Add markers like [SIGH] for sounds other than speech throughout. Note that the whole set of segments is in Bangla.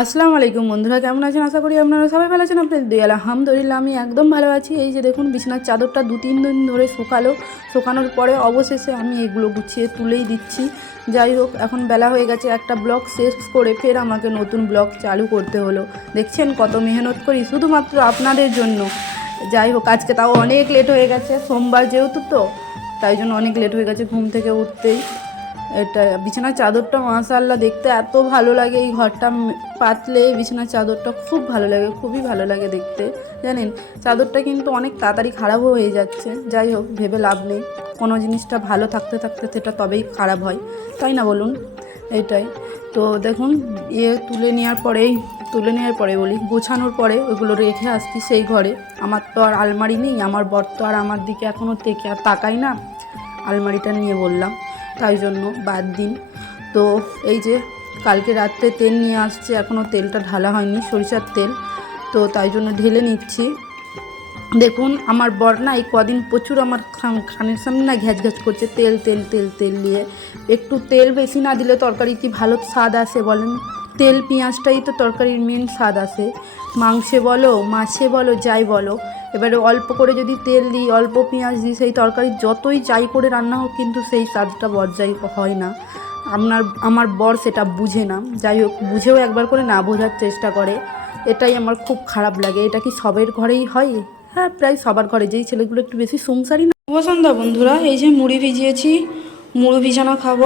আসসালামু আলাইকুম বন্ধুরা, কেমন আছেন? আশা করি আপনারা সবাই ভালো আছেন। আপনাদের দিয়ে আলহামদুলিল্লাহ, আমি একদম ভালো আছি। এই যে দেখুন, বিছানার চাদরটা দু তিন দিন ধরে শুকালো। শুকানোর পরে অবশেষে আমি এগুলো গুছিয়ে তুলেই দিচ্ছি। যাই হোক, এখন বেলা হয়ে গেছে, একটা ব্লগ শেষ করে ফের আমাকে নতুন ব্লগ চালু করতে হলো। দেখছেন কত মেহনত করি, শুধুমাত্র আপনাদের জন্য। যাই হোক, আজকে তাও অনেক লেট হয়ে গেছে, সোমবার যেহেতু তো, তাই জন্য অনেক লেট হয়ে গেছে ঘুম থেকে উঠতেই। এটা বিছানার চাদরটা মাশাআল্লাহ দেখতে এত ভালো লাগে। এই ঘরটা পাতলে বিছানার চাদরটা খুব ভালো লাগে, খুবই ভালো লাগে দেখতে। জানেন, চাদরটা কিন্তু অনেক তাড়াতাড়ি খারাপও হয়ে যাচ্ছে। যাই হোক, ভেবে লাভ নেই। কোনো জিনিসটা ভালো থাকতে থাকতে সেটা তবেই খারাপ হয়। তাই না বলুন? এটাই। তো দেখুন ইয়ে তুলে নেওয়ার পরেই, তুলে নেওয়ার পরে বলি, গোছানোর পরে ওইগুলো রেখে আসছি সেই ঘরে। আমার তো আর আলমারি নেই, আমার বর তো আর আমার দিকে এখনও থেকে আর তাকাই না। আলমারিটা নিয়ে বললাম। তাই জন্য বাদ দিন। তো এই যে কালকে রাত্রে তেল নিয়ে আসছে, এখনও তেলটা ঢালা হয়নি, সরিষার তেল। তো তাই জন্য ঢেলে নিচ্ছি। দেখুন, আমার বর না এই কদিন প্রচুর আমার খান- খানের সামনে না ঘ্যাচ ঘ্যাচ করছে, তেল তেল তেল তেল নিয়ে। একটু তেল বেশি না দিলে তরকারি কি ভালো স্বাদ আসে বলেন? তেল, পেঁয়াজটাই তো তরকারির মেন স্বাদ আসে মাংসে বলো, মাছে বলো, যাই বলো। এবারে অল্প করে যদি তেল দিই, অল্প পেঁয়াজ দিই, সেই তরকারি যতই যাই করে রান্না হোক, কিন্তু সেই স্বাদটা বজায় হয় না। আপনার, আমার বর সেটা বুঝে না। যাই হোক, বুঝেও একবার করে না বোঝার চেষ্টা করে। এটাই আমার খুব খারাপ লাগে। এটা কি সবের ঘরেই হয়? হ্যাঁ প্রায় সবার ঘরে। যেই ছেলেগুলো একটু বেশি সংসারই না। সন্ধ্যা বন্ধুরা। এই যে মুড়ি ভিজিয়েছি, মুড়ি ভিজানো খাব।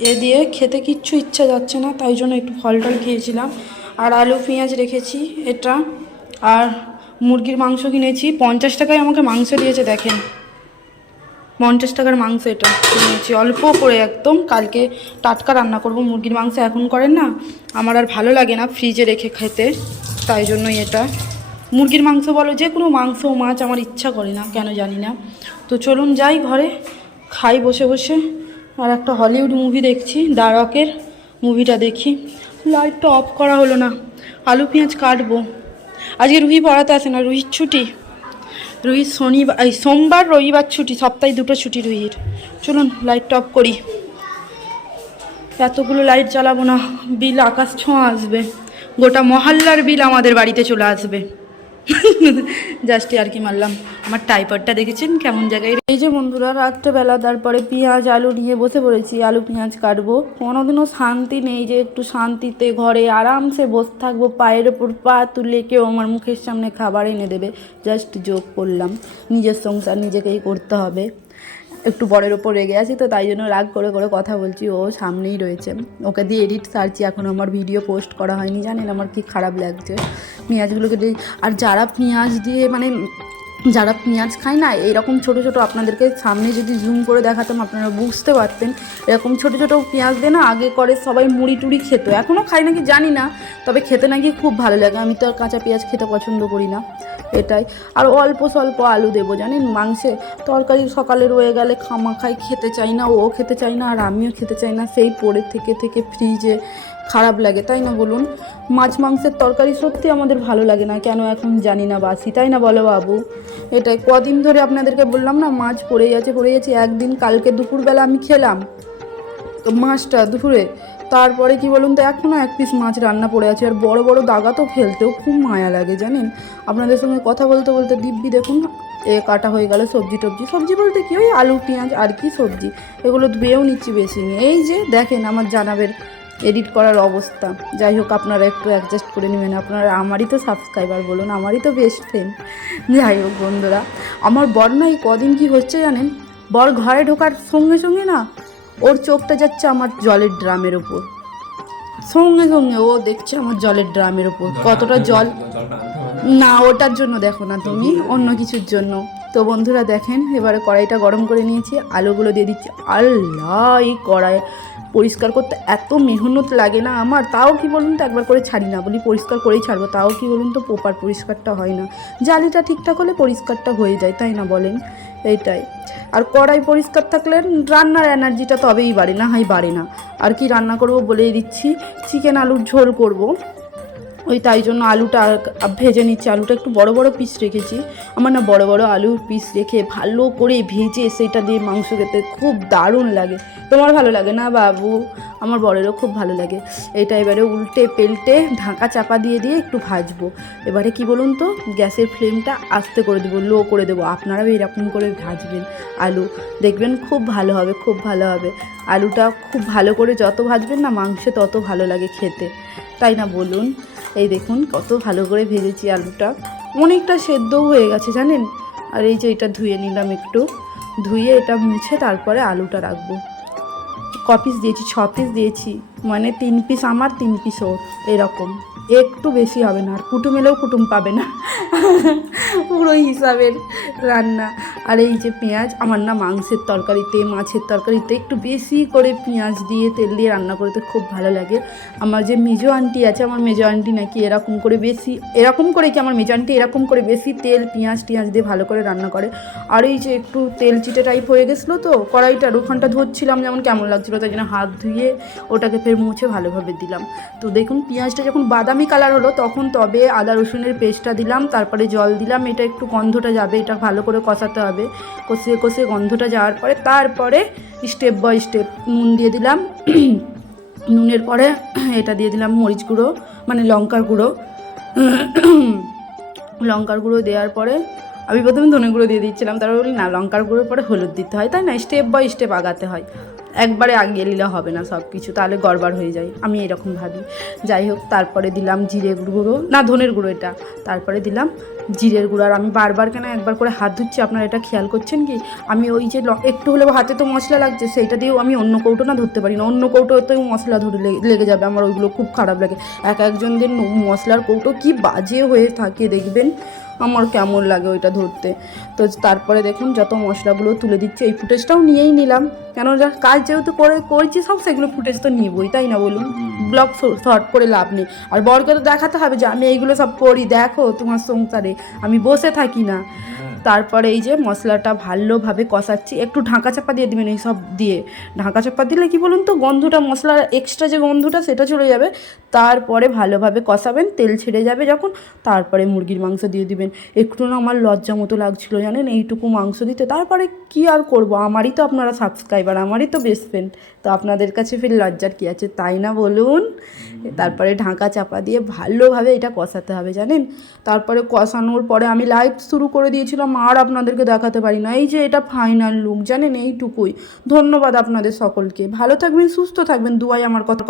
এ দিয়ে খেতে কিচ্ছু ইচ্ছা যাচ্ছে না, তাই জন্য একটু ফল টল খেয়েছিলাম। আর আলু, পেঁয়াজ রেখেছি এটা। আর মুরগির মাংস কিনেছি। পঞ্চাশ টাকায় আমাকে মাংস দিয়েছে, দেখেন। পঞ্চাশ টাকার মাংস এটা কিনেছি। অল্প করে একদম। কালকে টাটকা রান্না করব। মুরগির মাংস এখন করেন না। আমার আর ভালো লাগে না ফ্রিজে রেখে খেতে, তাই জন্যই এটা। মুরগির মাংস বলো, যে কোনো মাংস মাছ, আমার ইচ্ছা করে না, কেন জানি না। তো চলুন যাই ঘরে, খাই বসে বসে। আর একটা হলিউড মুভি দেখছি ডারকের মুভিটা দেখি। লাইটটা অফ করা হলো না, আলু পেঁয়াজ কাটবো। আজকে রুহি পড়াতে আসে না, রুহির ছুটি। রুহির শনিবার, এই সোমবার, রবিবার ছুটি, সপ্তাহে দুটো ছুটি রুহির। চলুন লাইট অফ করি। এতগুলো লাইট জ্বালাবো না, বিল আকাশ ছোঁয়া আসবে। গোটা মহল্লার বিল আমাদের বাড়িতে চলে আসবে। জাস্ট আর কি মারলাম। আমার টাইপারটা দেখেছেন কেমন জায়গায়? এই যে বন্ধুরা রাত্রেবেলা তারপরে পেঁয়াজ, আলু নিয়ে বসে পড়েছি। আলু, পেঁয়াজ কাটবো। কোনোদিনও শান্তি নেই যে একটু শান্তিতে ঘরে আরামসে বসে থাকব, পায়ের ওপর পা তুলে কেউ আমার মুখের সামনে খাবার এনে দেবে। জাস্ট যোগ করলাম। নিজের সংসার নিজেকেই করতে হবে। একটু বরের ওপর রেগে আছি, তো তাই জন্য রাগ করে করে কথা বলছি। ও সামনেই রয়েছে। ওকে দিয়ে এডিট সারছি, এখন আমার ভিডিও পোস্ট করা হয়নি, জানেন আমার কি খারাপ লাগছে। পেঁয়াজগুলোকে দিয়ে আর যারা পেঁয়াজ দিয়ে মানে যারা পেঁয়াজ খায় না, এরকম ছোট ছোট আপনাদেরকে সামনে যদি জুম করে দেখাতাম, আপনারা বুঝতে পারতেন। এরকম ছোট ছোট পেঁয়াজ দিয়ে না, আগে করে সবাই মুড়ি টুড়ি খেত। এখনও খায় নাকি জানি না, তবে খেতে নাকি খুব ভালো লাগে। আমি তো আর কাঁচা পেঁয়াজ খেতে পছন্দ করি না। এটাই। আর অল্প স্বল্প আলু দেবো, জানেন মাংসে। তরকারি সকালে রয়ে গেলে খামা খাই খেতে চাই না, ও খেতে চাই না, আর আমিও খেতে চাই না, সেই পরে থেকে থেকে ফ্রিজে খারাপ লাগে, তাই না বলুন? মাছ মাংসের তরকারি সত্যি আমাদের ভালো লাগে না, কেন এখন জানি না বাসি, তাই না বলো বাবু? এটাই, কদিন ধরে আপনাদেরকে বললাম না, মাছ পড়ে যাচ্ছে পড়ে যাচ্ছে একদিন কালকে দুপুরবেলা আমি খেলাম। তো মাছটা দুপুরে তারপরে কি বলুন তো এখনও এক পিস মাছ রান্না পড়ে আছে, আর বড় বড় দাগা তো ফেলতেও খুব মায়া লাগে, জানেন? আপনাদের সঙ্গে কথা বলতে বলতে দিব্যি দেখুন, এ কাটা হয়ে গেল সবজি টবজি। সবজি বলতে কি, ওই আলু, পেঁয়াজ আর কি সবজি, এগুলো ধুয়েও নিচ্ছি বেশি নিয়ে। এই যে দেখেন আমার জানাবের এডিট করার অবস্থা। যাই হোক, আপনারা একটু অ্যাডজাস্ট করে নেবেন। আপনারা আমারই তো সাবস্ক্রাইবার বলুন, আমারই তো বেস্ট ফ্রেন্ড যাই হোক বন্ধুরা, আমার বর না এই কদিন কি হচ্ছে জানেন? বর ঘরে ঢোকার সঙ্গে সঙ্গে না ওর চোখটা যাচ্ছে আমার জলের ড্রামের ওপর সঙ্গে সঙ্গে ও দেখছে আমার জলের ড্রামের ওপর কতটা জল। না ওটার জন্য দেখো না তুমি অন্য কিছুর জন্য। তো বন্ধুরা দেখেন এবারে কড়াইটা গরম করে নিয়েছি আলুগুলো দিয়ে দিচ্ছি। আল্লাহ এই কড়াই পরিষ্কার করতে এত মেহনত লাগে না আমার। তাও কি বলুন তো একবার করে ছাড়ি না বলি পরিষ্কার করেই ছাড়বো তাও কি বলুন তো প্রপার পরিষ্কারটা হয় না। জালিটা ঠিকঠাক হলে পরিষ্কারটা হয়ে যায় তাই না বলেন? এইটাই। আর কড়াই পরিষ্কার থাকলে রান্নার এনার্জিটা তবেই বাড়ে, না হয় বাড়ে না। আর কি রান্না করব বলেই দিচ্ছি, চিকেন আলুর ঝোল করব। ওই তাই জন্য আলুটা ভেজে নিচ্ছি। আলুটা একটু বড় বড় পিস রেখেছি। আমার না বড় বড় আলুর পিস রেখে ভালো করে ভেজে সেটা দিয়ে মাংস খেতে খুব দারুণ লাগে। তোমার ভালো লাগে না বাবু? আমার বড়েরও খুব ভালো লাগে। এটা এবারে উল্টে পেল্টে ঢাকা চাপা দিয়ে দিয়ে একটু ভাজবো। এবারে কি বলুন তো? গ্যাসের ফ্লেমটা আস্তে করে দেবো, লো করে দেবো। আপনারাও এরকম করে ভাজবেন আলু। দেখবেন খুব ভালো হবে, খুব ভালো হবে। আলুটা খুব ভালো করে যত ভাজবেন না, মাংস তত ভালো লাগে খেতে। তাই না বলুন? এই দেখুন, কত ভালো করে ভেজেছি আলুটা। অনেকটা সেদ্ধও হয়ে গেছে, জানেন? আর এই যে এটা ধুয়ে নিলাম একটু। ধুয়ে এটা মুছে তারপরে আলুটা রাখব। ক পিস দিয়েছি, ছ পিস দিয়েছি। মানে তিন পিস আমার, তিন পিস ওর। এরকম। একটু বেশি হবে না, আর কুটুম এলেও কুটুম পাবে না। পুরো হিসাবের রান্না। আর এই যে পেঁয়াজ, আমার না মাংসের তরকারিতে, মাছের তরকারিতে একটু বেশি করে পেঁয়াজ দিয়ে তেল দিয়ে রান্না করতে খুব ভালো লাগে। আমার যে মেজো আন্টি আছে, আমার মেজো আন্টি নাকি এরকম করে বেশি, এরকম করে কি আমার মেজো আন্টি এরকম করে বেশি তেল, পেঁয়াজ টিয়াজ দিয়ে ভালো করে রান্না করে। আর এই যে একটু তেল চিটে টাইপ হয়ে গেছিল তো, কড়াইটার ওখানটা ধরছিলাম, যেমন কেমন লাগছিল তাই জন্য হাত ধুয়ে ওটাকে ফের মুছে ভালোভাবে দিলাম। তো দেখুন, পেঁয়াজটা যখন বাদামি কালার হলো, তখন তবে আদা রসুনের পেস্টটা দিলাম, তারপরে জল দিলাম, এটা একটু গন্ধটা যাবে, এটা ভালো করে কষাতে হবে। কষিয়ে কষিয়ে গন্ধটা যাওয়ার পরে তারপরে স্টেপ বাই স্টেপ নুন দিয়ে দিলাম। [CLEARS THROAT] নুনের পরে [CLEARS THROAT] এটা দিয়ে দিলাম মরিচ গুঁড়ো মানে লঙ্কার গুঁড়ো। [CLEARS THROAT] লঙ্কার গুঁড়ো দেওয়ার পরে আমি প্রথমে ধনে গুঁড়ো দিয়ে দিচ্ছিলাম, তারপর বলি, না, লঙ্কার গুঁড়োর পরে হলুদ দিতে হয়। তাই না? স্টেপ বাই স্টেপ আগাতে হয়। একবারে আগিয়ে নিলে হবে না সব কিছু, তাহলে গড়বড় হয়ে যায়। আমি এরকম ভাবি। যাই হোক, তারপরে দিলাম জিরে গুঁড়ো। না, ধনের গুঁড়ো এটা। তারপরে দিলাম জিরের গুঁড়ো। আর আমি বারবার কেন একবার করে হাত ধুচ্ছি? আপনারা এটা খেয়াল করছেন কি? আমি ওই যে একটু হলেও হাতে তো মশলা লাগছে, সেইটা দিয়েও আমি অন্য কৌটো না ধরতে পারি না। অন্য কৌটোতেও মশলা ধরে লেগে- লেগে যাবে। আমার ওইগুলো খুব খারাপ লাগে। এক একজনদের মশলার কৌটো কি বাজে হয়ে থাকে, দেখবেন? আমার কেমন লাগে ওইটা ধরতে। তো তারপরে দেখুন যত মশলাগুলো তুলে দিচ্ছে এই ফুটেজটাও নিয়েই নিলাম। কেন যা কাজ যেহেতু করে করেছি সব সেগুলো ফুটেজ তো নিবই তাই না বলুন? ব্লগ শর্ট করে লাভ নেই। আর বরকে তো দেখাতে হবে যে আমি এইগুলো সব করি দেখো তোমার সংসারে আমি বসে থাকি না। তারপরে এই যে মশলাটা ভালোভাবে কষাচ্ছি একটু ঢাকা চাপা দিয়ে দিবেন এই সব দিয়ে। ঢাকা চাপা দিলে কি বলুন তো গন্ধটা মশলার এক্সট্রা যে গন্ধটা সেটা চলে যাবে। তারপরে ভালোভাবে কষাবেন, তেল ছেড়ে যাবে যখন, তারপরে মুরগির মাংস দিয়ে দিবেন। একটু না আমার লজ্জা মতো লাগছিল জানেন, এইটুকু মাংস দিতে। তারপরে কি আর করব? আমারই তো আপনারা সাবস্ক্রাইবার আমারই তো বেস্ট ফ্রেন্ড তো আপনাদের কাছে ফির লজ্জার কী আছে? তাই না বলুন? তারপরে ঢাকা চাপা দিয়ে ভালোভাবে এটা কষাতে হবে, জানেন? তারপরে কষানোর পরে আমি লাইভ শুরু করে দিয়েছিলাম, আর আপনাদেরকে দেখাতে পারি না। এই যে এটা ফাইনাল লুক জানেন? এইটুকুই। ধন্যবাদ আপনাদের সকলকে। ভালো থাকবেন, সুস্থ থাকবেন। দুয়াই আমার কথা